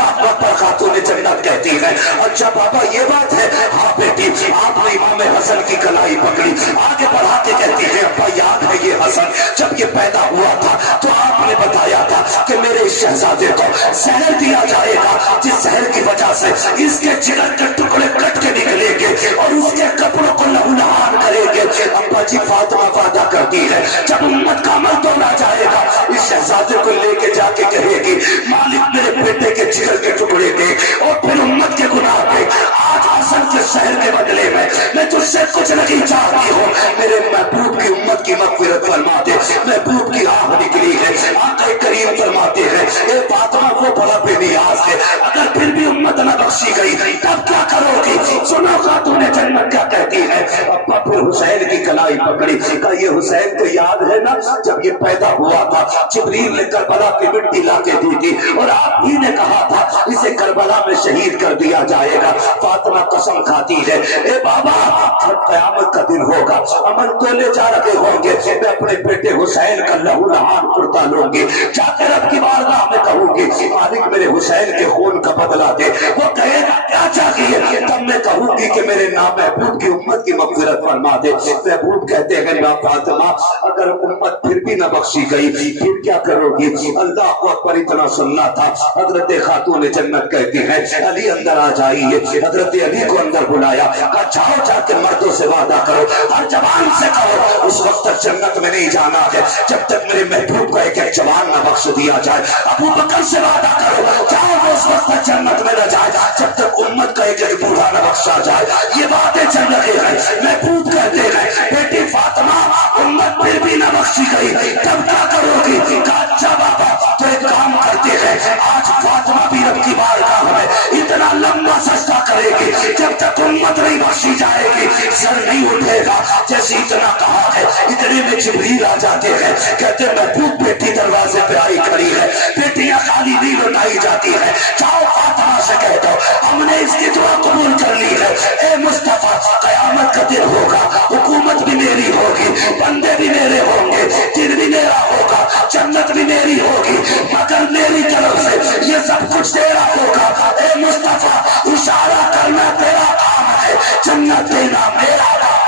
اللہ اکبر خاتون جنت کہتی ہے اچھا بابا یہ بات ہے؟ ہاں بیٹی آپ نے امام حسن کی کلائی پکڑی، آگے بڑھا کے کہتی ہے ابا یاد ہے یہ حسن جب یہ پیدا ہوا تھا تو آپ نے بتایا تھا کہ میرے اس شہزادے کو زہر دیا جائے گا، جس زہر کی وجہ سے اس کے جگر کے ٹکڑے کٹ کے نکلیں گے اور اس کے کپڑوں کو لہو لہان کریں گے۔ ابا جی فاطمہ وعدہ کرتی ہے جب امت کا عمل توڑا جائے گا اس شہزادے کو لے کے جا کے کہے گی مالک میرے بیٹے کے جگر کے ٹکڑے دے اور پھر امت کے گناہ دے۔ آج حسن کے زہر کے بدلے میں تجھ سے کچھ نہیں چاہتی ہوں، میرے محبوب کی امت کی مغفرت فرما دے۔ محبوب کی آہ نکلی ہے، آقا کریم فرماتے ہیں اے فاطمہ وہ بڑا بے نیاز ہے، اگر پھر بھی امت نہ بخشی گئی تب کیا کرو گی؟ سنو خاتون جنت کیا کہتی ہے۔ ابا پھر حسین کی کلائی پکڑی، کہا یہ حسین کو یاد ہے نا جب یہ پیدا ہوا تھا جبریل نے کربلا کی مٹی لا کے دی تھی اور آپ ہی نے کہا تھا اسے کربلا میں شہید کر دیا جائے گا۔ فاطمہ قسم کھاتی ہے اے بابا جب قیامت کا دن ہوگا امن تولے جا رہے ہوں گے میں اپنے بیٹے حسین کا لہو لہان کرتا لوں گی، جا کے رب کی بارگاہ میں کہوں گی مالک میرے حسین کے خون کا بدلہ دے۔ وہ کہے گا کیا چاہیے؟ تب میں کہوں گی کہ میرے نام محبوب کی امت کی مغفرت فرما دے۔ محبوب کہتے ہیں یا فاطمہ اگر امت پھر بھی نہ بخشی گئی پھر کیا کرو گی؟ اللہ کو اکبر اتنا سننا تھا۔ حضرت خاتون جنت کہتی ہے علی اندر آ جائیے۔ حضرت علی کو اندر بلایا، کہا جاؤ جا کے مردوں سے وعدہ کرو، ہر جوان سے کہو اس وقت تک جنت میں نہیں جانا ہے جب تک میرے محبوب کا ایک ایک جوان نہ بخش دیا جائے۔ ابو بکر سے وعدہ کرو جاؤ وہ اس وقت تک جنت میں نہ جائے جب تک امت کا ایک ایک بوڑھا نہ بخشا جائے۔ یہ باتیں چل رہے ہیں، محبوب کہتے ہیں بیٹی فاطمہ امت پھر بھی نہ بخشی گئی تب کیا کرو گی؟ کہا اچھا بابا تو ایک کام کرتے ہیں آج فاطمہ بھی رب کی بارگاہ میں اتنا لمبا سجدہ کرے گی جب تک امت نہیں بخشی جائے گی سر نہیں اٹھے گا۔ جیسے اتنا کہا ہے اتنے میں جبریل آ جاتے ہیں، کہتے ہیں محبوب بیٹی دروازے پہ آئی کھڑی ہے، بیٹیاں خالی نہیں لوٹائی جاتی ہے، جاؤ فاطمہ سے کہہ دو ہم نے اس کی دعا قبول کر لی ہے۔ اے مصطفیٰ قیامت کا دن ہوگا حکومت بھی میری ہوگی، بندے بھی میرے ہوں گے، دن بھی میرا ہوگا، جنت بھی میری ہوگی، مگر میری طرف سے یہ سب کچھ تیرا ہوگا۔ اے مصطفیٰ اشارہ کرنا تیرا کام ہے، جنت دینا میرا کام۔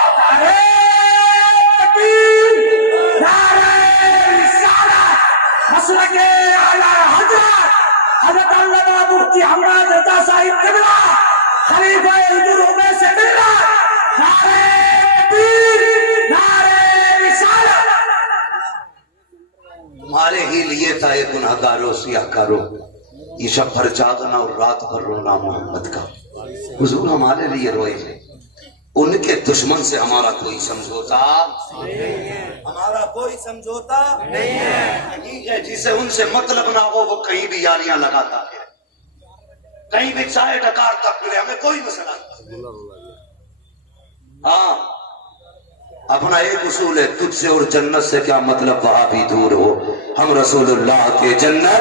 حضرت علامہ مفتی حماد رضا صاحب قبلہ خلیفہ حضور میں سے ملنا، نعرہ تکبیر، نعرہ رسالت۔ تمہارے ہی لیے تھا یہ گناہگاروں سیاہکاروں، یہ شب بھر جاگنا اور رات بھر رونا محمد کا۔ حضور ہمارے لیے روئے ہیں، ان کے دشمن سے ہمارا کوئی سمجھوتا ہمارا کوئی سمجھوتا نہیں ہے۔ جسے ان سے مطلب نہ ہو وہ کہیں بھی یاریاں لگاتا ہے، کہیں بھی چاہے ڈکارتا پھرے، ہمیں کوئی مسئلہ نہیں۔ ہاں اپنا ایک اصول ہے تجھ سے اور جنت سے کیا مطلب وہاں بھی دور ہو، ہم رسول اللہ کے جنت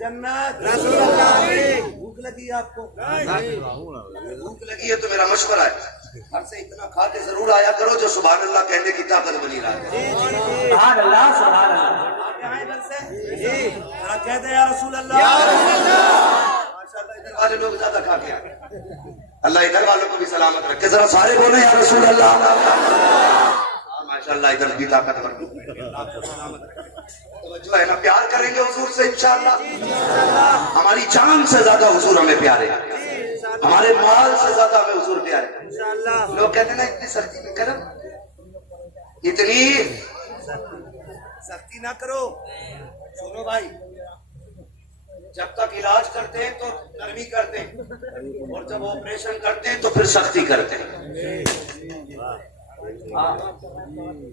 جنت رسول اللہ کی۔ بھوک لگی ہے آپ کو؟ بھوک لگی ہے تو میرا مشورہ ہے ہر سے اتنا کھا کے ضرور آیا کرو جو سبحان اللہ کہنے کی طاقت بنی رہا ہے۔ سبحان اللہ سبحان اللہ۔ آپ یہاں ادھر سے جی ذرا کہتے ہیں یا رسول اللہ، یا رسول اللہ۔ ماشاءاللہ ادھر والے لوگ زیادہ کھا کے آئے، اللہ ادھر والوں کو بھی سلامت رکھے، ذرا سارے بولے یا رسول اللہ۔ ماشاءاللہ ادھر بھی طاقت آپ کو سلامت رکھے۔ جو ہے نا پیار کریں گے حضور سے انشاءاللہ، ہماری جان سے زیادہ حضور ہمیں پیارے، ہمارے مال سے زیادہ ہمیں حضور پیارے۔ لوگ کہتے ہیں نا اتنی سختی نہ کرو، اتنی سختی نہ کرو۔ سنو بھائی جب تک علاج کرتے ہیں تو نرمی کرتے ہیں اور جب آپریشن کرتے ہیں تو پھر سختی کرتے ہیں۔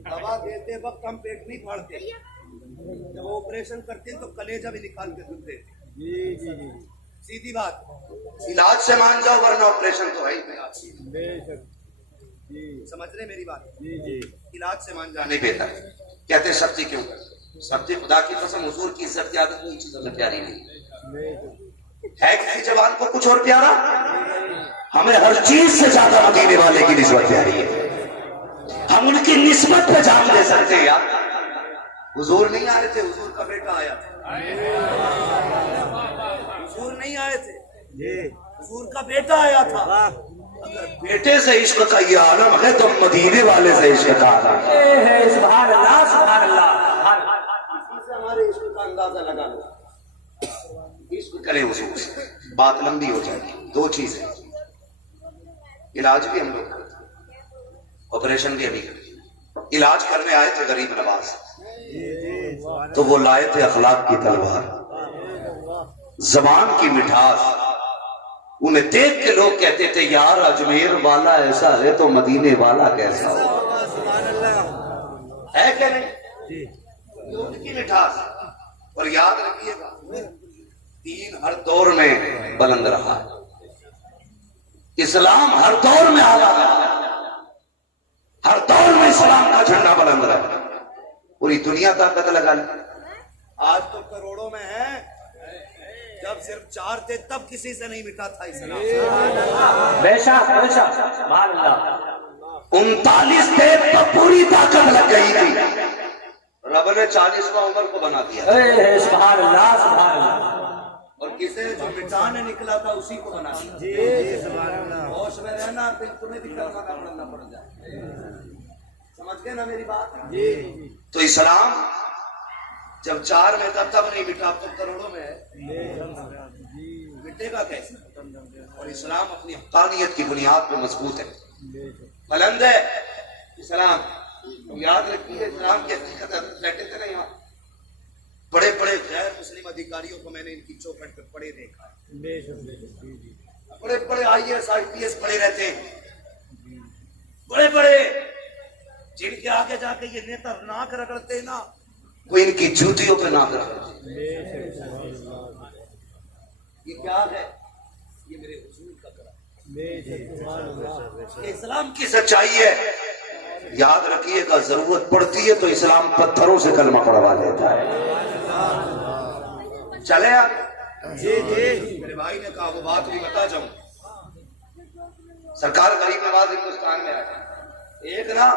دوا دیتے وقت ہم پیٹ نہیں پھاڑتے، جب آپریشن کرتے ہیں تو کلیجہ بھی نکال کے دودھ دیتے۔ سیدھی بات، علاج سے مان جاؤ ورنہ آپریشن تو ہے ہی۔ سمجھ رہے میری بات؟ علاج سے مان جانے بہتر۔ کہتے ہیں سختی کیوں کرتے؟ سختی خدا کی قسم حضور کی عزت کی عادت کوئی چیز ہمیں پیاری نہیں ہے۔ کسی جوان کو کچھ اور پیارا؟ ہمیں ہر چیز سے زیادہ مدینے والے کی نسبت پیاری ہے، ہم ان کی نسبت پہ جان دے سکتے ہیں۔ یار حضور نہیں آئے تھے، حضور کا بیٹا آیا تھا۔ हुजूर का बेटा आया था। अगर बेटे से इश्क का ये आलम है तो मदीने वाले से इश्क का आलम है। सुभान अल्लाह, सुभान अल्लाह। इससे हमारे इश्क का अंदाजा लगा लो। इश्क करें हुजूर से, बात लंबी हो जाएगी। दो चीजें, इलाज भी हम लोग करते हैं, ऑपरेशन भी अभी करते। इलाज करने आए थे गरीब नवाज, तो वो लाए थे अखलाक की तलवार, जबान की मिठास। उन्हें देख के लोग कहते थे यार अजमेर वाला ऐसा है तो मदीने वाला कैसा हो, है क्या नहीं? ये उनकी मिठास। और याद रखिएगा, दीन हर दौर में बुलंद रहा, इस्लाम हर दौर में आला रहा, हर दौर में इस्लाम का झंडा बुलंद रहा। पूरी दुनिया ताकत लगा ली। आज तो करोड़ों में है, जब सिर्फ 4 थे तब किसी से नहीं मिटा था इस्लाम। बेशक बेशक, सुभान अल्लाह। 39 थे तो पूरी ताकत लग गई थी। रब ने 40वां उम्र को बना दिया सुभान अल्लाह, सुभान अल्लाह। और किसे जो मिटाने निकला था उसी को बना दिया। होश में रहना, फिर तुम्हें भी कलमा का पढ़ना पड़ जाए। समझ गए ना मेरी बात? तो इस्लाम जब 4 में था तब नहीं मिटा, अब तो करोड़ों में है, मिटेगा कैसे? और इस्लाम अपनी हक़ानियत की बुनियाद पर मजबूत है, बुलंद है इस्लाम। तो याद रखिए, इस्लाम की हकीकत बैठे थे ना यहाँ, बड़े बड़े गैर मुस्लिम अधिकारियों को मैंने इनकी चौखट पे पड़े देखा है। बड़े बड़े IAS IPS पड़े रहते हैं, बड़े बड़े, जिनके आगे जाके ये नेता नाक रगड़ते हैं ना, वो इनकी जूतियों पे नाक रगड़ते। ये क्या है? ये मेरे हुजूर का करम, इस्लाम की सच्चाई है। याद रखिएगा, जरूरत पड़ती है तो इस्लाम पत्थरों से कलमा पढ़वा देता है। चले आप मेरे भाई ने कहा, वो बात भी बता जाऊं। सरकार गरीब नवाज हिंदुस्तान में आए, एक ना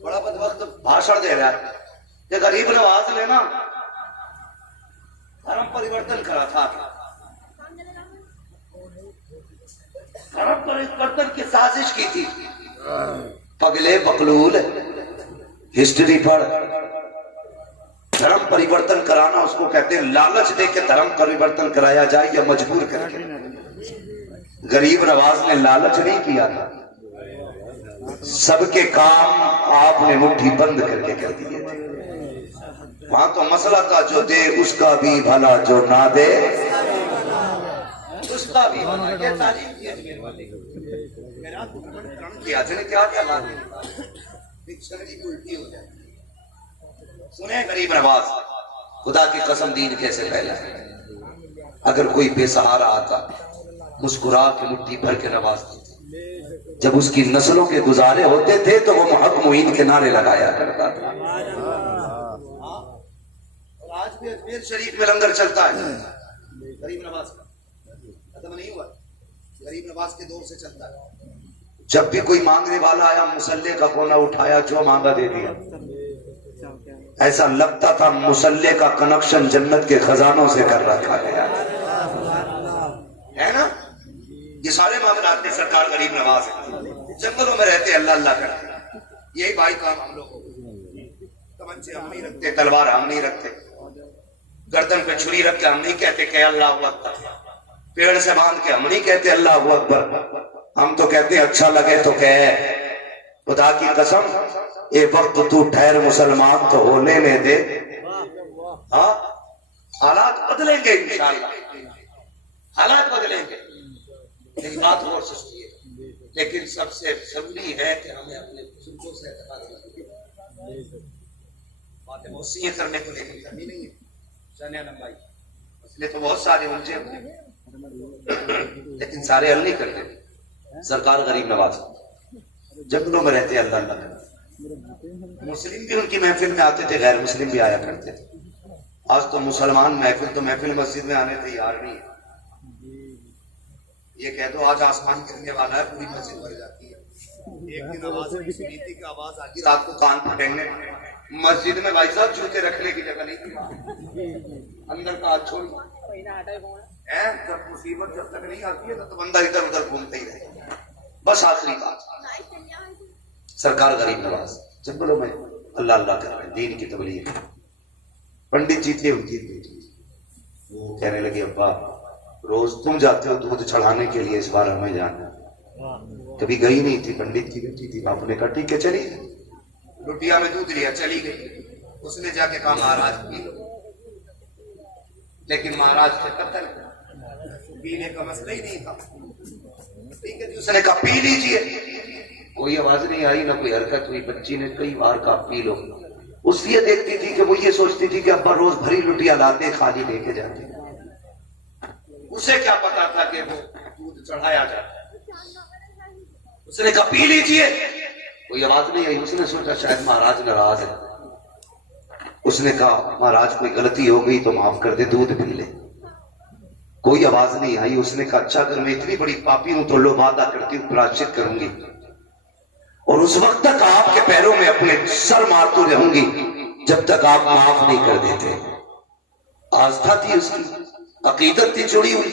बड़ा बदबख्त भाषण दे रहा है कि गरीब नवाज ने ना धर्म परिवर्तन करा था, धर्म परिवर्तन की साजिश की थी। पगले बकलूल, हिस्ट्री पढ़। धर्म परिवर्तन कराना उसको कहते हैं लालच दे के धर्म परिवर्तन कराया जाए या मजबूर करके। गरीब नवाज ने लालच नहीं किया था, सबके काम आपने मुट्ठी बंद करके कर दिए थे। वहां तो मसला था जो दे उसका भी भला, जो ना दे उसका भी भला। ये तालीम की अजमेर वाले क्या क्या डिक्शनरी की उल्टी हो जाए। सुने गरीब नवाज, खुदा की कसम दीन कैसे फैला है। अगर कोई बेसहारा आता, मुस्कुरा के मुट्ठी भर के नवाज देते। जब उसकी नस्लों के गुजारे होते थे तो वो हक मुईन के नारे लगाया करता था। और आज भी अजमेर शरीफ में लंगर चलता है गरीब नवाज का, खत्म नहीं हुआ, गरीब नवाज के दौर से चलता है। जब भी कोई मांगने वाला आया, मुसल्ले का कोना उठाया, जो मांगा दे दिया। ऐसा लगता था मुसल्ले का कनेक्शन जन्नत के खजानों से कर रखा गया है ना। ये सारे मामलात में सरकार गरीब नवाज है। जंगलों में रहते अल्लाह अल्लाह करते, यही भाई काम हम लोग। तमंचे हम नहीं रखते, तलवार हम नहीं रखते, गर्दन पे छुरी रख के हम नहीं कहते कि अल्लाह अकबर, पेड़ से बांध के हम नहीं कहते अल्लाह अकबर। हम तो कहते हैं अच्छा लगे तो कह, खुदा की कसम एक वक्त तू ठहर मुसलमान तो होने में दे। हाँ, हालात बदलेंगे इंशाअल्लाह, हालात बदलेंगे। लेकिन बात और सस्ती है, लेकिन सबसे जरूरी है कि हमें अपने बुजुर्गों से बातें वसीयत करने को लेकर करनी नहीं है। जाने लंबाई मसले तो बहुत सारे उलझे हुए, लेकिन सारे हल नहीं करते। सरकार गरीब नवाज जंगलों में रहते अल्लाह अल्लाह करते। मुस्लिम भी उनकी महफिल में आते थे, गैर मुस्लिम भी आया करते थे। आज तो मुसलमान महफिल तो महफिल मस्जिद में आने तैयार नहीं है। ये कह दो आज आसमान गिरने वाला है, पूरी मस्जिद भर जाती है। एक दिन आवाज सुनी थी कि आवाज आ गई, रात को कान फटेंगे। मस्जिद में भाई साहब जूते रखने की जगह नहीं थी, अंदर का हाथ छोड़ जब मुसीबत जब तक नहीं आती है तो बंदा इधर उधर घूमते ही रहे। बस आखिरी बात, सरकार गरीब नवाज जब बोलो मैं अल्लाह अल्लाह कर रहे हैं, दीन की तबलीग। पंडित जी थे, उनकी बेटी, वो कहने लगे अब्बा रोज तुम जाते हो दूध चढ़ाने के लिए, इस बार हमें जाना। कभी गई नहीं थी, पंडित की बेटी थी। बापू ने कहा ठीक है चली गई, लुटिया में दूध लिया चली गई। उसने जाके कहा महाराज पी लो, लेकिन महाराज थे कत्ल, पीने का मसला ही नहीं था। ठीक है जी, उसने कहा पी लीजिए, कोई आवाज नहीं आई, ना कोई हरकत हुई। बच्ची ने कई बार कहा पी लो। उससे ये देखती थी कि वो ये सोचती थी कि अब्बा रोज भरी लुटिया लाते खाली लेके जाते। उसे क्या पता था कि वो दूध चढ़ाया जाता। उसने कहा पी लीजिए, कोई आवाज नहीं आई। उसने सोचा शायद महाराज नाराज है। उसने कहा महाराज कोई गलती हो गई तो माफ कर दे, दूध पी ले। कोई आवाज नहीं आई। उसने कहा अच्छा अगर मैं इतनी बड़ी पापी हूं तो लो वादा करती हूं प्रायश्चित करूंगी, और उस वक्त तक आपके पैरों में अपने सर मारती रहूंगी जब तक आप माफ नहीं कर देते। आस्था थी उसकी, अकीदत थी जुड़ी हुई।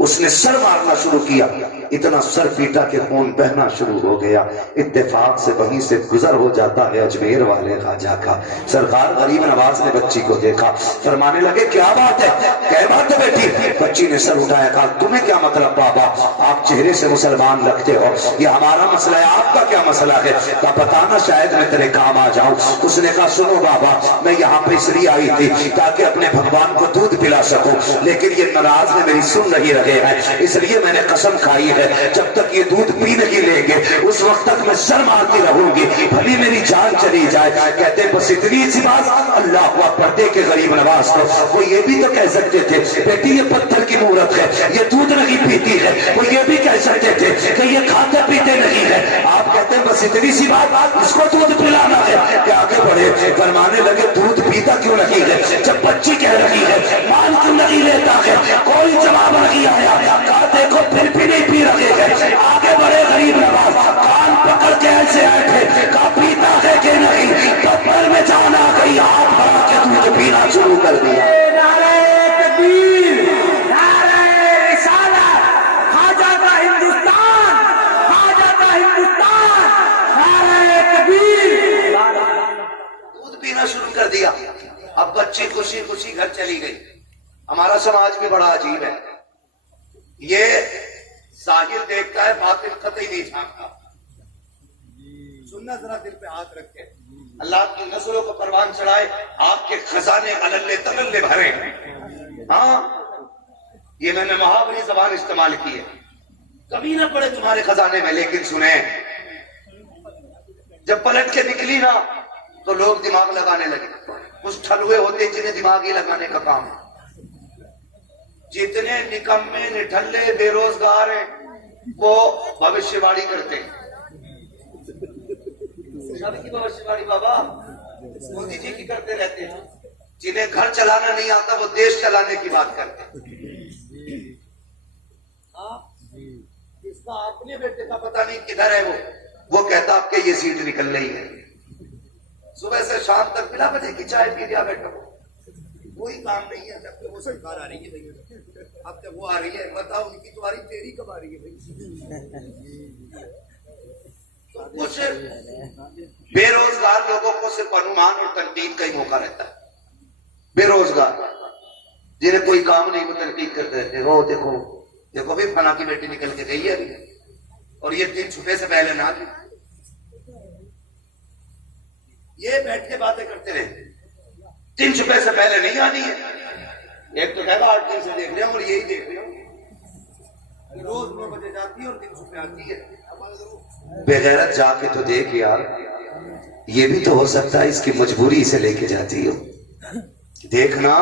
उसने सर मारना शुरू किया, इतना सर पीटा के खून बहना शुरू हो गया। इत्तेफाक से वहीं से गुजर हो जाता है अजमेर वाले खाजा का। सरकार गरीब नवाज ने बच्ची को देखा, फरमाने लगे क्या बात है, क्या बात है बेटी। बच्ची ने सर उठाया, कहा तुम्हें क्या मतलब बाबा, आप चेहरे से मुसलमान लगते हो, ये हमारा मसला है, आपका क्या मसला है। कहा बताना शायद मैं तेरे काम आ जाऊं। उसने कहा सुनो बाबा, मैं यहाँ पे इसलिए आई थी ताकि अपने भगवान को दूध पिला सकूं, लेकिन ये नाराज ने मेरी सुन नहीं रहे हैं, इसलिए मैंने कसम खाई है जब तक ये दूध पी नहीं लेंगे उस वक्त तक मैं सर मारती रहूंगी, भली मेरी जान चली जाए। कहते बस इतनी सी बात अल्लाह हुआ पर्दे के गरीब नवाज को। वो ये भी तो कह सकते थे बेटी ये पत्थर की मूरत है, ये दूध नहीं पीती है। वो ये भी कह सकते थे कि ये खाते पीते नहीं है। आप कहते हैं बस इतनी सी बात उसको दूध पिलाना है। कि आगे बढ़े फरमाने लगे दूध पीता क्यों नहीं है, जब बच्ची कह रही है मान क्यों नहीं लेता है, कोई जवाब नहीं आया। कहा देखो फिर भी नहीं पी रहे हैं। आगे बढ़े गरीब नवाज, कान पकड़ के ऐसे आए थे, कहा पीता है कि नहीं, तो पर में जाना गई, हाथ बढ़ा के दूध पीना शुरू कर दिया। नारे तकबीर, नारे रिसालत, खाजा का हिंदुस्तान, खाजा का हिंदुस्तान, नारे तकबीर। दूध पीना शुरू कर दिया। अब बच्ची खुशी खुशी घर चली गई। हमारा समाज भी बड़ा अजीब है, ये जाहिर देखता है बातिल कतई नहीं झांकता। सुनना जरा दिल पे हाथ रखे, अल्लाह की नजरों को परवान चढ़ाए, आपके खजाने अलल्ले तलल्ले भरे। हाँ ये मैंने मुहावरी जबान इस्तेमाल की है, कभी ना पड़े तुम्हारे खजाने में, लेकिन सुने जब पलट के निकली ना तो लोग दिमाग लगाने लगे। कुछ ठलुए होते जिन्हें दिमाग ही लगाने का काम है। जितने निकम्मे निठल्ले बेरोजगार हैं वो भविष्यवाणी करते हैं। की भविष्यवाणी बाबा मोदी जी की करते रहते हैं। जिन्हें घर चलाना नहीं आता वो देश चलाने की बात करते हैं। इसका अपने बेटे का पता नहीं किधर है, वो कहता आपके ये सीट निकल रही है। सुबह से शाम तक बिना बजे की चाय पी लिया बैठो, कोई काम नहीं है। जब वो सरकार आ रही है भाई, अब जब वो आ रही है बताओ उनकी तो आ रही, तेरी कब आ रही है भाई। तो कुछ बेरोजगार लोगों को सिर्फ अनुमान और तनकीद का ही मौका रहता है। बेरोजगार जिन्हें कोई काम नहीं, वो तनकीद करते रहते हो। देखो देखो भी फला की बेटी निकल के गई है अभी, और ये दिन छुपे से पहले ना दी। ये बैठ के बातें करते रहते, दिन छुपे से पहले नहीं आनी है। एक तो कहता 8 दिन से देख रहे हो और यही देख रहे हो, रोज 9 बजे जाती है और दिन छुपे आती है। बेगैरत जाके तो देख यार, ये भी तो हो सकता है इसकी मजबूरी से लेके जाती हो। देखना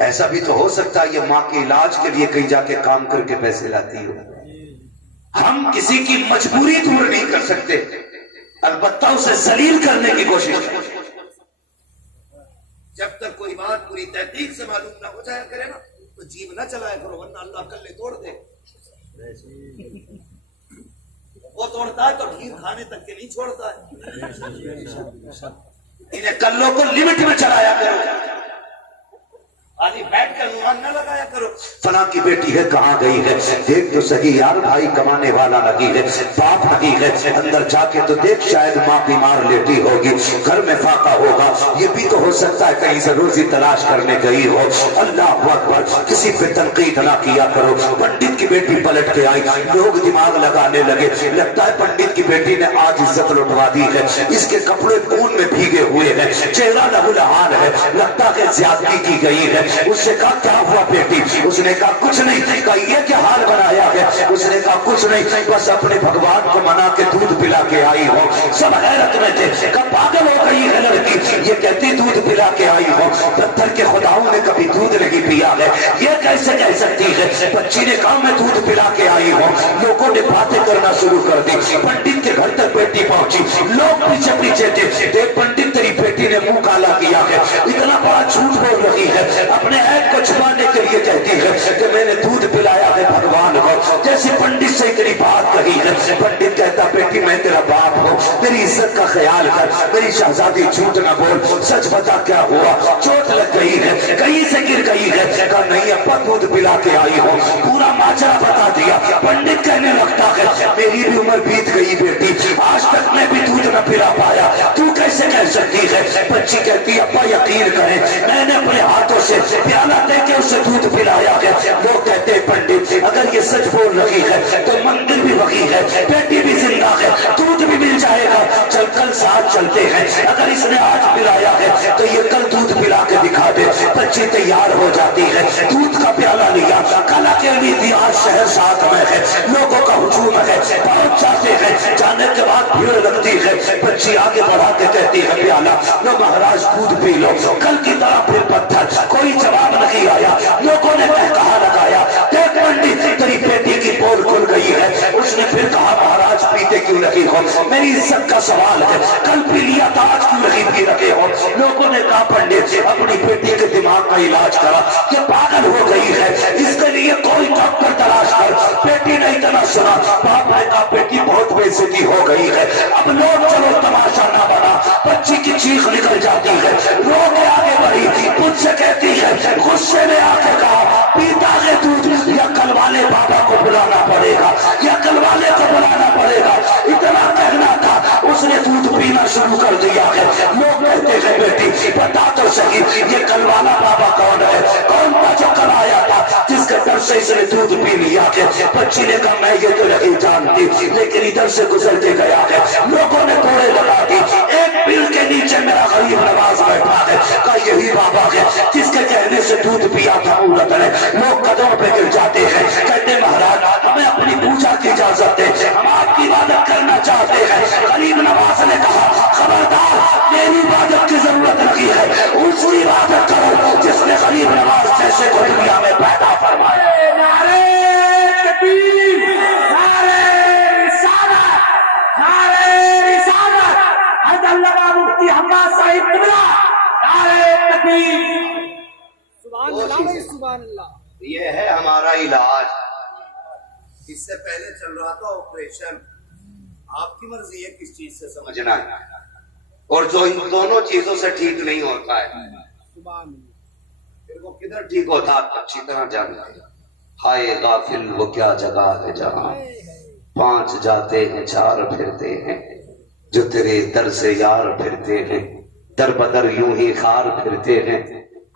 ऐसा भी तो हो सकता है ये माँ के इलाज के लिए कहीं जाके काम करके पैसे लाती हो। हम किसी की मजबूरी दूर नहीं कर सकते, अलबत्ता उसे जलील करने की कोशिश करें। जब तक कोई बात पूरी तहकीक से मालूम ना हो जाया करे ना तो जीव ना चलाया करो, वरना अल्लाह कल्ले तोड़ दे। वो तोड़ता है तो खीर खाने तक के नहीं छोड़ता है। इन्हें कल्लों को लिमिट में चलाया करो, खाली बैठ कर नुमान न करो। फला की बेटी है कहाँ गई है, देख तो सही यार, भाई कमाने वाला नहीं है, बाप नहीं है, अंदर जाके तो देख शायद माँ बीमार लेटी होगी, घर में फाका होगा, ये भी तो हो सकता है कहीं से रोजी तलाश करने गई हो। अल्लाह अकबर, किसी पे तनकीद ना किया करो। पंडित की बेटी पलट के आई, लोग दिमाग लगाने लगे, लगता है पंडित की बेटी ने आज इज्जत लुटवा दी है, इसके कपड़े खून में भीगे हुए हैं, चेहरा लहूलुहान है, लगता है ज्यादती की गई है। उससे कहा क्या हुआ बेटी, उसने कहा कुछ नहीं। कहा ये क्या हाल बनाया है, उसने कहा कुछ नहीं, बस अपने भगवान को मना के दूध पिला के आई हो। सब हैरत में थे, कब पागल हो गई है लड़की, ये कहती दूध पिला के आई हो, पत्थर के खुदाओं ने कभी दूध नहीं पिया है, ये कैसे कह सकती है। बच्ची ने कहा मैं दूध पिला के आई हूँ। लोगों ने बातें करना शुरू कर दी, पंडित के घर तक बेटी पहुंची, लोग पीछे पीछे थे, देख पंडित तेरी बेटी ने मुंह काला किया है, इतना बड़ा झूठ बोल रही है, अपने ऐब को छुपाने के लिए कहती है कि मैंने दूध पिलाया है भगवान को, जैसे पंडित से इतनी बात कही है। पंडित कहता बेटी मैं तेरा बाप हूँ, मेरी इज्जत का ख्याल कर, मेरी शहजादी झूठ न बोल, सच बता क्या हुआ, चोट लग गई है, कहीं से गिर गई है। कहा नहीं अप्पा दूध पिला के आई हो, पूरा माजरा बता दिया। पंडित कहने लगता है मेरी भी उम्र बीत गई बेटी, आज तक मैं भी दूध न पिला पाया, तू कैसे कह सकती है। बच्ची कहती अप्पा यकीन करें मैंने अपने हाथों से प्याला देके उसे दूध पिलाया है। लोग कहते हैं पंडित अगर ये सच बोल रही है तो मंदिर भी वही है, बेटी भी जिंदा है, दूध भी मिल जाएगा, चल कल साथ चलते हैं, अगर इसने आज पिलाया है तो ये कल दूध पिला के दिखा दे। बच्ची तैयार हो जाती है, दूध का प्याला लिया, कल अकेली थी, आज शहर साथ में है, लोगों का हुजूम है, पहुंच जाते हैं, जाने के बाद भीड़ लगती है। बच्ची आगे बढ़ा के कहती है प्याला लो महाराज दूध पी लो, कल की तरह फिर पत्थर, कोई जवाब नहीं आया, लोगों ने कहा लगाया देख पंडित तेरी बेटी की पोल खुल गई है। उसने फिर कहा महाराज पीते क्यों नहीं हो, मेरी इज्जत का सवाल है, कल पी लिया था आज क्यों नहीं पी रखे हो। लोगों ने कहा पंडित अपनी बेटी के दिमाग का इलाज करा, ये पागल हो गई है, इसके लिए कोई डॉक्टर तलाश कर। बेटी ने इतना सुना, बाप ने कहा बेटी बहुत बेइज्जती हो गई है, अब लोग चलो तमाशा ना बना। बच्ची की चीख निकल जाती है, रो के आगे बढ़ी, मुझसे कहती है गुस्से में आके कहा पीता है दूध या कल वाले बाबा को बुलाना पड़ेगा, या कल वाले को बुलाना पड़ेगा। इतना कहना था, उसने दूध पीना शुरू कर दिया है। लोग कहते हैं बेटी बता तो सही ये कल वाला बाबा कौन है, कौन था जो कल आया था जिसके डर से इसने दूध पी लिया है। बच्ची ने कहा मैं ये तो नहीं जानती, लेकिन इधर से गुजरते गया है, लोगों ने कोड़े लगा दी, एक पेड़ के नीचे मेरा गरीब नवाज बैठा है, का यही बाबा है जिसके कहने से दूध पिया था औरत ने। लोग कदमों पे गिर जाते हैं, कहते महाराज हमें अपनी पूजा की इजाजत दे, हम आपकी इबादत करना चाहते हैं। गरीब नवाज ने कहा खबरदार मेरी इबादत की जरूरत नहीं है, उसकी इबादत करो जिसने गरीब नवाज जैसे को दुनिया में पैदा फरमाया। नारे तकबीर, नारे रिसालत, नारे रिसालत, अल्लाह मुफ्ती हम्माद साहिब किबला, नारे तकबीर। सुभान अल्लाह। ये है हमारा इलाज। इससे पहले चल रहा था ऑपरेशन, आपकी मर्जी है किस चीज से समझना है, और जो इन दोनों चीजों से ठीक नहीं होता है फिर वो किधर ठीक होता आप अच्छी तरह जानते हैं। हाय गाफिल वो क्या जगह है जहाँ 5 जाते हैं 4 फिरते हैं, जो तेरे दर से यार फिरते हैं, दर बदर यूं ही खार फिरते हैं।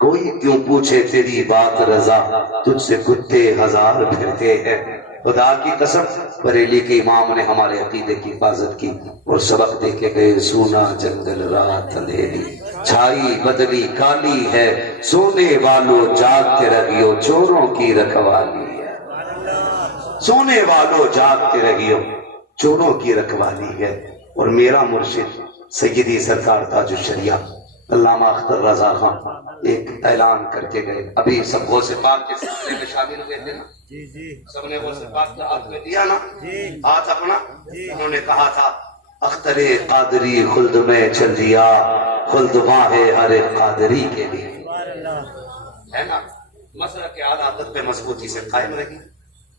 कोई क्यों पूछे तेरी बात रजा, तुझसे कुत्ते 1000 फिरते हैं। खुदा की कसम बरेली के इमाम ने हमारे अकीदे की हिफाजत की और सबक दे के गए, सोना जंगल रात अंधेरी, छाई बदली काली है, सोने वालों जागते रहियो, चोरों की रखवाली है। सोने वालों जागते रहियो, चोरों की रखवाली है। और मेरा मुर्शिद सैयदी सरकार ताजुल शरिया अल्लामा अख्तर रजा खान एक ऐलान करके गए। अभी सब वो से पाक के सिलसिले में शामिल हुए थे ना, जी जी, सबने वो से पाक का हाथ में दिया ना, हाथ अपना। उन्होंने कहा था अख्तरे कादरी खुल्द में चल दिया, खुल्द माहे हर एक कादरी के लिए, है ना। मसला के आदत पे मजबूती से कायम रहिए,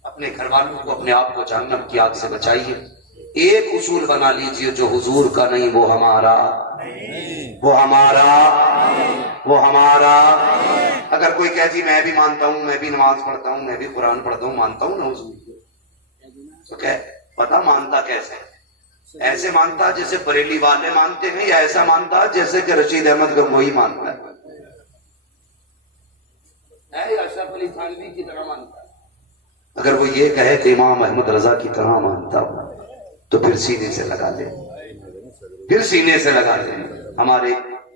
अपने घर वालों को अपने आप को जहन्नम की आग से बचाइए, ایک اصول بنا لیجئے جو حضور کا نہیں وہ ہمارا، وہ ہمارا، وہ ہمارا۔ اگر کوئی کہہ جی میں بھی مانتا ہوں، میں بھی نماز پڑھتا ہوں، میں بھی قرآن پڑھتا ہوں، مانتا ہوں نا حضور تو کہ پتا مانتا کیسے؟ ایسے مانتا جیسے بریلی والے مانتے ہیں، یا ایسا مانتا جیسے کہ رشید احمد گنگوہی مانتا ہے یا اشرف علی تھانوی کی طرح مانتا ہے؟ اگر وہ یہ کہے کہ امام احمد رضا کی طرح مانتا ہوں تو پھر سینے سے لگا لے، پھر سینے سے لگا لے۔ ہمارے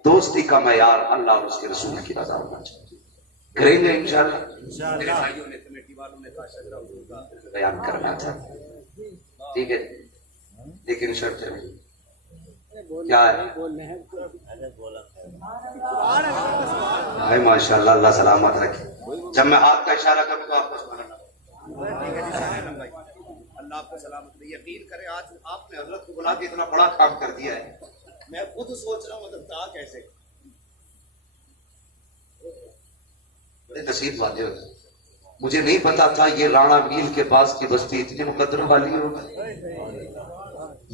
دوستی کا معیار اللہ اور اس کے رسول کی رضا ہونا چاہیے۔ کریں گے انشاءاللہ۔ میرے بھائیوں نے کمیٹی والوں نے کہا بیان کرنا تھا، ٹھیک ہے، لیکن شرط ہے کیا ہے؟ ماشاءاللہ، اللہ سلامت رکھے۔ جب میں ہاتھ کا اشارہ کروں تو آپ کو سبحان اللہ، اللہ آپ کو سلامت رہے۔ یقین کریں آج آپ نے حضرت کو بلا کے اتنا بڑا کام کر دیا ہے، میں خود سوچ رہا ہوں مطلب تھا کیسے۔ بڑے نصیب والے ہو، مجھے نہیں پتا تھا یہ رانا میل کے پاس کی بستی اتنی مقدر والی ہوگی۔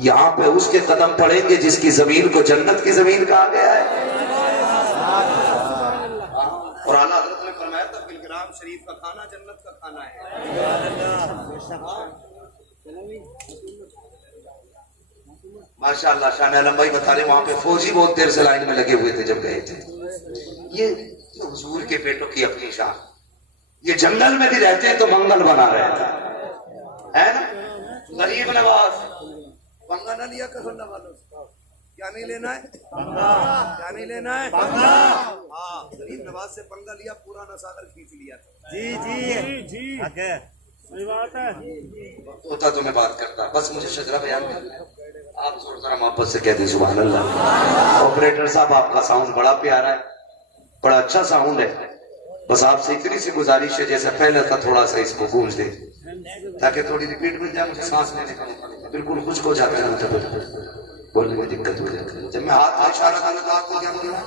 یہاں پہ اس کے قدم پڑیں گے جس کی زمین کو جنت کی زمین کہا گیا ہے۔ اور اعلیٰ حضرت نے فرمایا تھا بلگرام شریف کا کھانا جنت کا کھانا ہے۔ ماشاءاللہ، شاہ عالم بھائی بتا رہے وہاں پہ فوجی بہت دیر سے لائن میں لگے ہوئے تھے جب گئے تھے۔ یہ حضور کے بیٹوں کی اپنی شان، یہ جنگل میں بھی رہتے ہیں تو منگل بنا رہے تھے، ہے نا؟ غریب نواز پنگا نہ لیا کر اللہ والوں سے، کیا نہیں لینا ہے؟ کیا نہیں لینا ہے؟ ہاں، غریب نواز سے پنگا لیا، پورا نساگر کھینچ لیا تھا۔ جی صحیح بات ہے۔ ہوتا تو میں بات کرتا، بس مجھے شجرہ بیان کرنا ہے۔ آپ زور ذرا محبت سے کہہ دیں سبحان اللہ۔ آپریٹر صاحب آپ کا ساؤنڈ بڑا پیارا ہے، بڑا اچھا ساؤنڈ ہے، بس آپ سے اتنی سی گزارش ہے جیسے پہلے تھا تھوڑا سا اس کو گونج دے تاکہ تھوڑی ریپیٹ مل جائے، مجھے سانس لینے کا بالکل خشک ہو جاتا ہے، مجھے بولنے میں دقت ہو جاتی ہے۔ جب میں ہاتھ کا اشارہ کرتا تو آپ کو کیا بولنا؟